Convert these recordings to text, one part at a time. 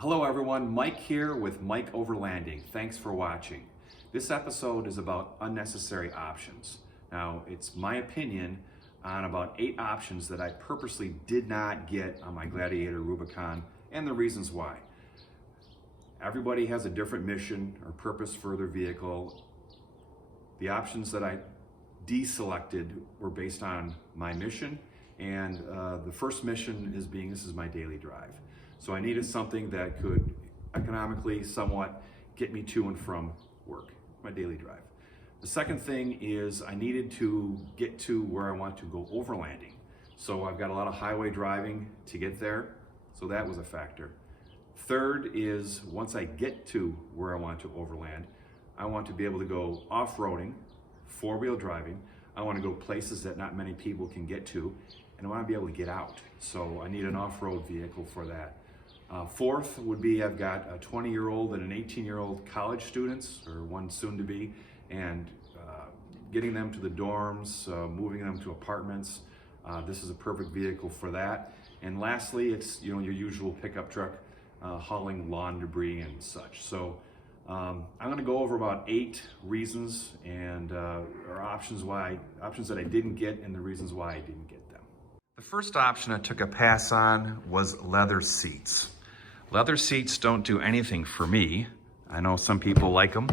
Hello everyone, Mike here with MikeOverlanding. Thanks for watching. This episode is about unnecessary options. Now, it's my opinion on about 8 options that I purposely did not get on my Gladiator Rubicon and the reasons why. Everybody has a different mission or purpose for their vehicle. The options that I deselected were based on my mission, and the first mission is this is my daily drive. So I needed something that could economically somewhat get me to and from work, my daily drive. The second thing is I needed to get to where I want to go overlanding. So I've got a lot of highway driving to get there, so that was a factor. Third is once I get to where I want to overland, I want to be able to go off-roading, four-wheel driving. I want to go places that not many people can get to, and I want to be able to get out. So I need an off-road vehicle for that. Fourth would be I've got a 20-year-old and an 18-year-old college students, or one soon to be, and getting them to the dorms, moving them to apartments. This is a perfect vehicle for that. And lastly, it's your usual pickup truck hauling lawn debris and such. So I'm going to go over about 8 reasons and or options that I didn't get and the reasons why I didn't get them. The first option I took a pass on was leather seats. Leather seats don't do anything for me. I know some people like them.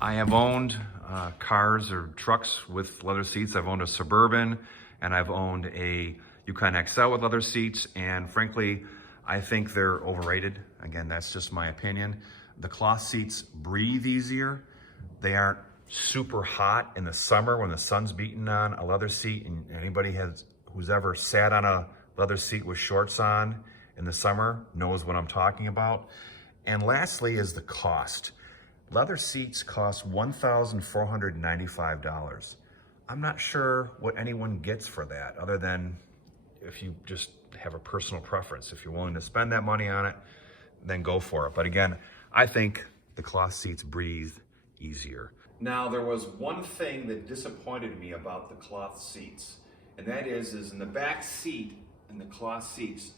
I have owned cars or trucks with leather seats. I've owned a Suburban and I've owned a Yukon XL with leather seats, and frankly, I think they're overrated. Again, that's just my opinion. The cloth seats breathe easier. They aren't super hot in the summer when the sun's beating on a leather seat, and anybody who's ever sat on a leather seat with shorts on in the summer knows what I'm talking about. And lastly is the cost. Leather seats cost $1,495. I'm not sure what anyone gets for that, other than if you just have a personal preference. If you're willing to spend that money on it, then go for it. But again, I think the cloth seats breathe easier. Now, there was one thing that disappointed me about the cloth seats, and that is in the back seat, in the cloth seats,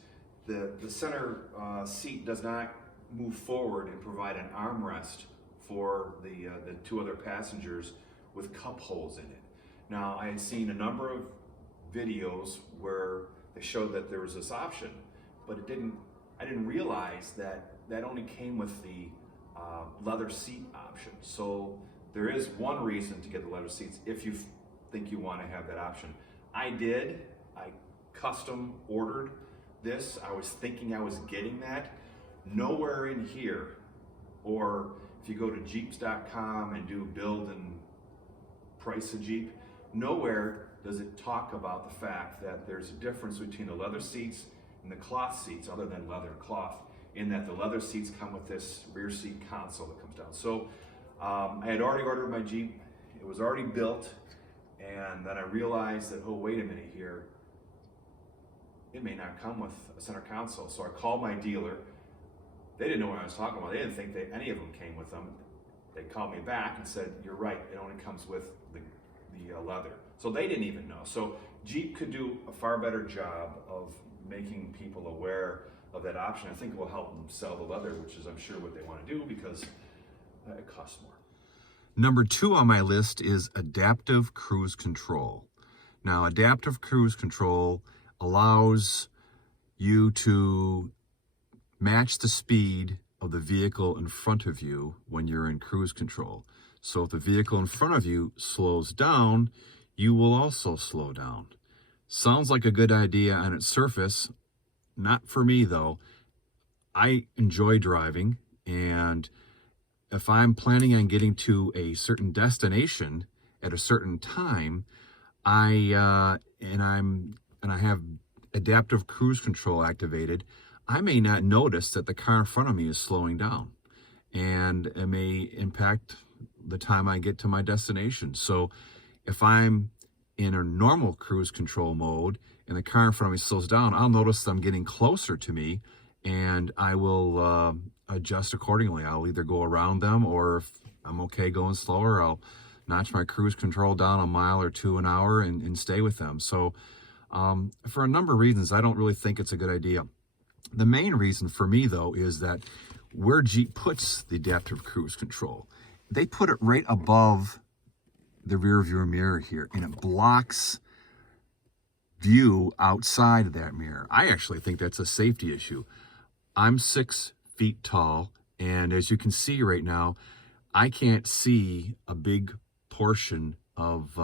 the center seat does not move forward and provide an armrest for the 2 other passengers with cup holes in it. Now, I had seen a number of videos where they showed that there was this option, but I didn't realize that only came with the leather seat option. So there is one reason to get the leather seats if you think you want to have that option. I custom ordered this. I was thinking I was getting that. Nowhere in here, or if you go to jeeps.com and do build and price a Jeep, nowhere does it talk about the fact that there's a difference between the leather seats and the cloth seats, other than leather and cloth, in that the leather seats come with this rear seat console that comes down. So I had already ordered my Jeep. It was already built, and then I realized that, oh, wait a minute here, it may not come with a center console. So I called my dealer. They didn't know what I was talking about. They didn't think that any of them came with them. They called me back and said, you're right, it only comes with the leather. So they didn't even know. So Jeep could do a far better job of making people aware of that option. I think it will help them sell the leather, which is, I'm sure, what they want to do, because it costs more. Number 2 on my list is adaptive cruise control. Now, adaptive cruise control allows you to match the speed of the vehicle in front of you when you're in cruise control. So if the vehicle in front of you slows down, you will also slow down. Sounds like a good idea on its surface. Not for me, though. I enjoy driving, and if I'm planning on getting to a certain destination at a certain time, I have adaptive cruise control activated, I may not notice that the car in front of me is slowing down, and it may impact the time I get to my destination. So if I'm in a normal cruise control mode and the car in front of me slows down, I'll notice them getting closer to me, and I will adjust accordingly. I'll either go around them, or if I'm okay going slower, I'll notch my cruise control down a mile or 2 an hour and stay with them. So for a number of reasons, I don't really think it's a good idea. The main reason for me, though, is that where Jeep puts the adaptive cruise control, they put it right above the rear view mirror here, and it blocks view outside of that mirror. I actually think that's a safety issue. I'm 6 feet tall, and as you can see right now, I can't see a big portion of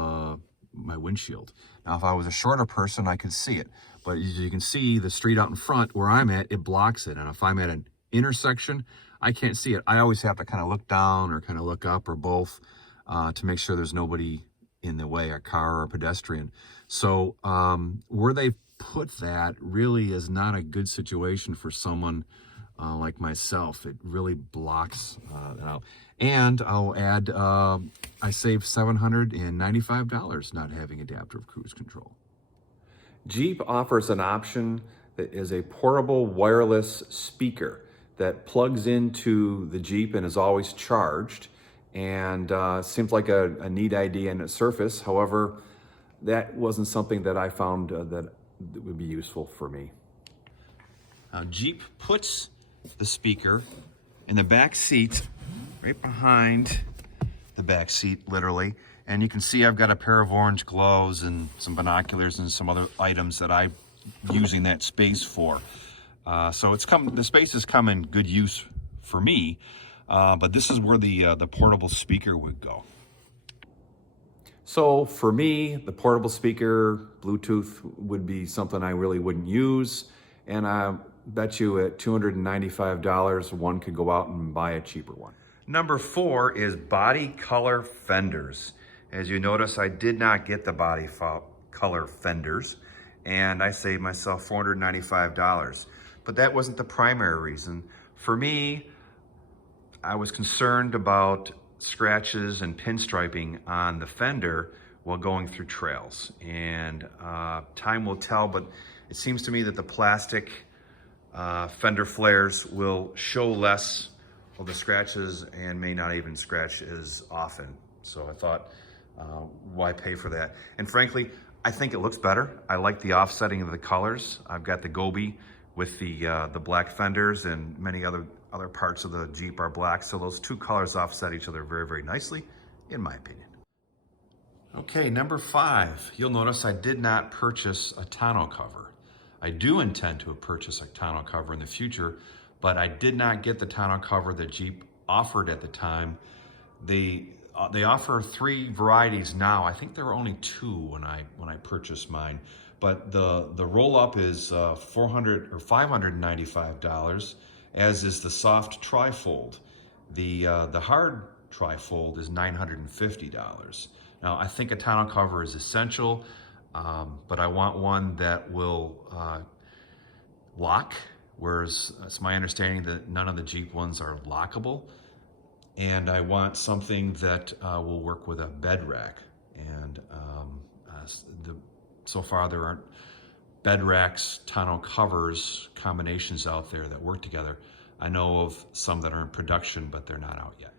my windshield. Now, if I was a shorter person, I could see it. But as you can see, the street out in front where I'm at, it blocks it. And if I'm at an intersection, I can't see it. I always have to kind of look down or kind of look up or both to make sure there's nobody in the way, a car or a pedestrian. So where they put that really is not a good situation for someone like myself. It really blocks that out. And I'll add, I saved $795 not having adaptive cruise control. Jeep offers an option that is a portable wireless speaker that plugs into the Jeep and is always charged, and seems like a neat idea on the surface. However, that wasn't something that I found that would be useful for me. Jeep puts the speaker in the back seat, right behind the back seat, literally. And you can see I've got a pair of orange gloves and some binoculars and some other items that I'm using that space for. So the space has come in good use for me, but this is where the portable speaker would go. So for me, the portable speaker, Bluetooth, would be something I really wouldn't use. And I bet you at $295, one could go out and buy a cheaper one. Number 4 is body color fenders. As you notice, I did not get the body color fenders, and I saved myself $495. But that wasn't the primary reason. For me, I was concerned about scratches and pinstriping on the fender while going through trails. And time will tell, but it seems to me that the plastic fender flares will show less of the scratches and may not even scratch as often. So I thought, why pay for that? And frankly, I think it looks better. I like the offsetting of the colors. I've got the Gobi with the black fenders, and many other parts of the Jeep are black. So those two colors offset each other very, very nicely, in my opinion. Okay, number 5. You'll notice I did not purchase a tonneau cover. I do intend to purchase a tonneau cover in the future, but I did not get the tonneau cover that Jeep offered at the time. They offer 3 varieties now. I think there were only 2 when I purchased mine. But the roll-up is $400 or $595, as is the soft trifold. The hard trifold is $950. Now, I think a tonneau cover is essential, but I want one that will lock, whereas it's my understanding that none of the Jeep ones are lockable. And I want something that will work with a bed rack. And so far there aren't bed racks, tonneau covers combinations out there that work together. I know of some that are in production, but they're not out yet.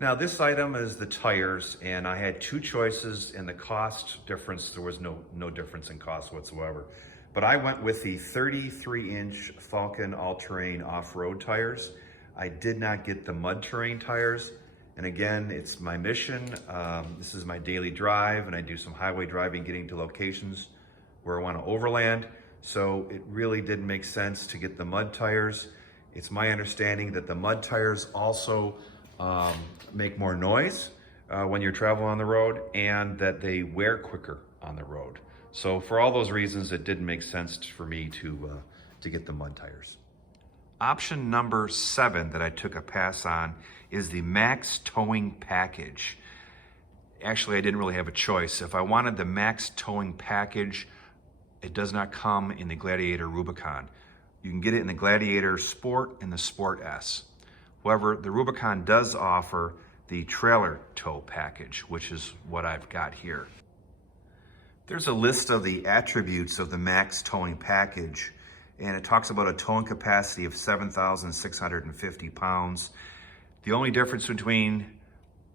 Now this item is the tires, and I had 2 choices, and the cost difference, there was no difference in cost whatsoever. But I went with the 33-inch Falcon all-terrain off-road tires. I did not get the mud terrain tires. And again, it's my mission. This is my daily drive, and I do some highway driving, getting to locations where I want to overland. So it really didn't make sense to get the mud tires. It's my understanding that the mud tires also make more noise when you're traveling on the road, and that they wear quicker on the road. So for all those reasons, it didn't make sense for me to get the mud tires. Option number 7 that I took a pass on is the Max Towing Package. Actually, I didn't really have a choice. If I wanted the Max Towing Package, it does not come in the Gladiator Rubicon. You can get it in the Gladiator Sport and the Sport S. However, the Rubicon does offer the Trailer Tow Package, which is what I've got here. There's a list of the attributes of the Max Towing Package, and it talks about a towing capacity of 7,650 pounds. The only difference between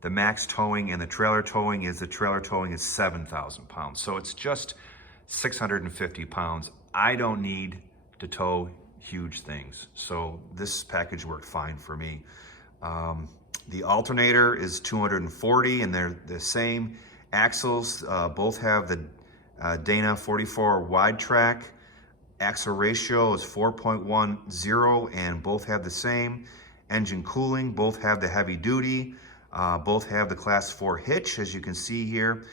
the Max Towing and the Trailer Towing is the Trailer Towing is 7,000 pounds. So it's just 650 pounds. I don't need to tow huge things. So this package worked fine for me. The alternator is 240 and they're the same. Axles, both have the Dana 44 wide track. Axle ratio is 4.10 and both have the same. Engine cooling, both have the heavy duty. Both have the class 4 hitch, as you can see here.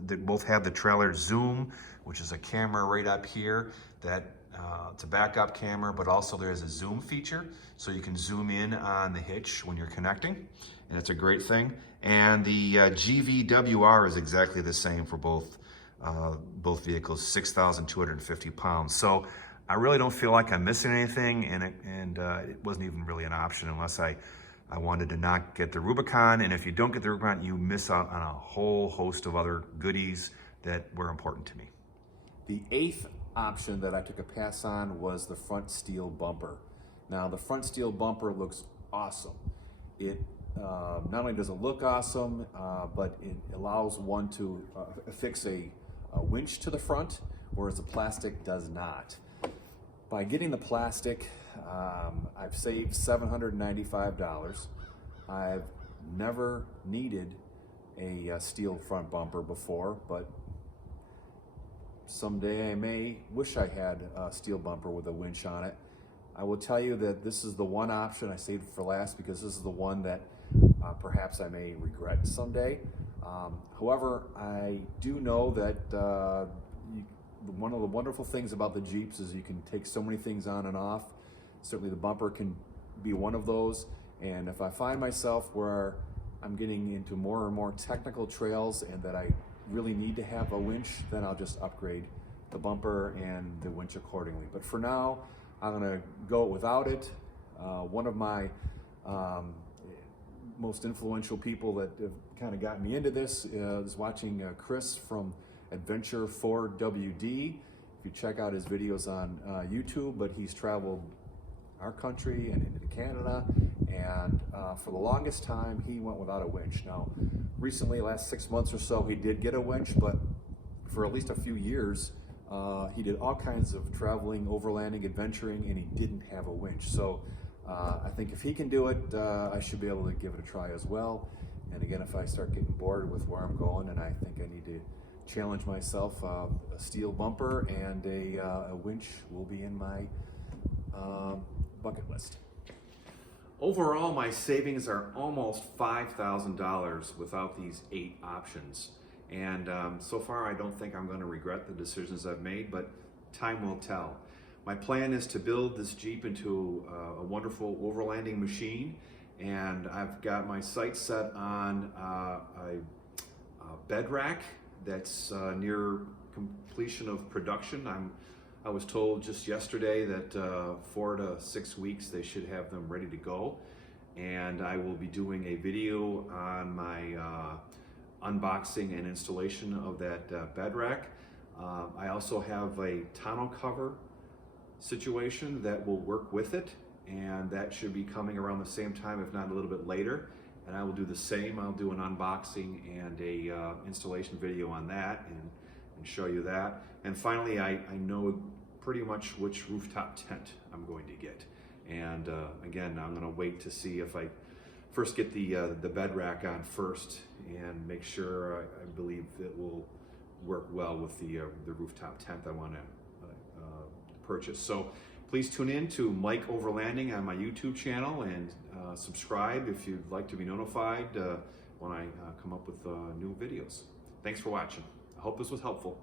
They both have the trailer zoom, which is a camera right up here that it's a backup camera, but also there is a zoom feature, so you can zoom in on the hitch when you're connecting, and it's a great thing. And the GVWR is exactly the same for both vehicles, 6,250 pounds. So I really don't feel like I'm missing anything, and it wasn't even really an option unless I wanted to not get the Rubicon. And if you don't get the Rubicon, you miss out on a whole host of other goodies that were important to me. The 8th option that I took a pass on was the front steel bumper. Now, the front steel bumper looks awesome. It not only does it look awesome, but it allows one to affix a winch to the front, whereas the plastic does not. By getting the plastic, I've saved $795. I've never needed a steel front bumper before, but someday I may wish I had a steel bumper with a winch on it. I will tell you that this is the one option I saved for last because this is the one that perhaps I may regret someday. However, I do know that one of the wonderful things about the Jeeps is you can take so many things on and off. Certainly the bumper can be one of those. And if I find myself where I'm getting into more and more technical trails and that I really need to have a winch, then I'll just upgrade the bumper and the winch accordingly. But for now, I'm gonna go without it. One of my most influential people that have kind of gotten me into this is watching Chris from Adventure 4WD. If you check out his videos on YouTube, but he's traveled our country and into Canada, and for the longest time he went without a winch. Now recently, last 6 months or so, he did get a winch, but for at least a few years he did all kinds of traveling, overlanding, adventuring, and he didn't have a winch. So I think if he can do it, I should be able to give it a try as well. And again, if I start getting bored with where I'm going and I think I need to challenge myself, a steel bumper and a winch will be in my bucket list. Overall, my savings are almost $5,000 without these 8 options. And so far, I don't think I'm going to regret the decisions I've made, but time will tell. My plan is to build this Jeep into a wonderful overlanding machine, and I've got my sights set on a bed rack that's near completion of production. I was told just yesterday that 4 to 6 weeks they should have them ready to go, and I will be doing a video on my unboxing and installation of that bed rack. I also have a tonneau cover situation that will work with it, and that should be coming around the same time, if not a little bit later. And I will do the same. I'll do an unboxing and a installation video on that and show you that. And finally, I know pretty much which rooftop tent I'm going to get. And again, I'm gonna wait to see if I first get the bed rack on first and make sure I believe it will work well with the rooftop tent I wanna purchase. So please tune in to Mike Overlanding on my YouTube channel and subscribe if you'd like to be notified when I come up with new videos. Thanks for watching. I hope this was helpful.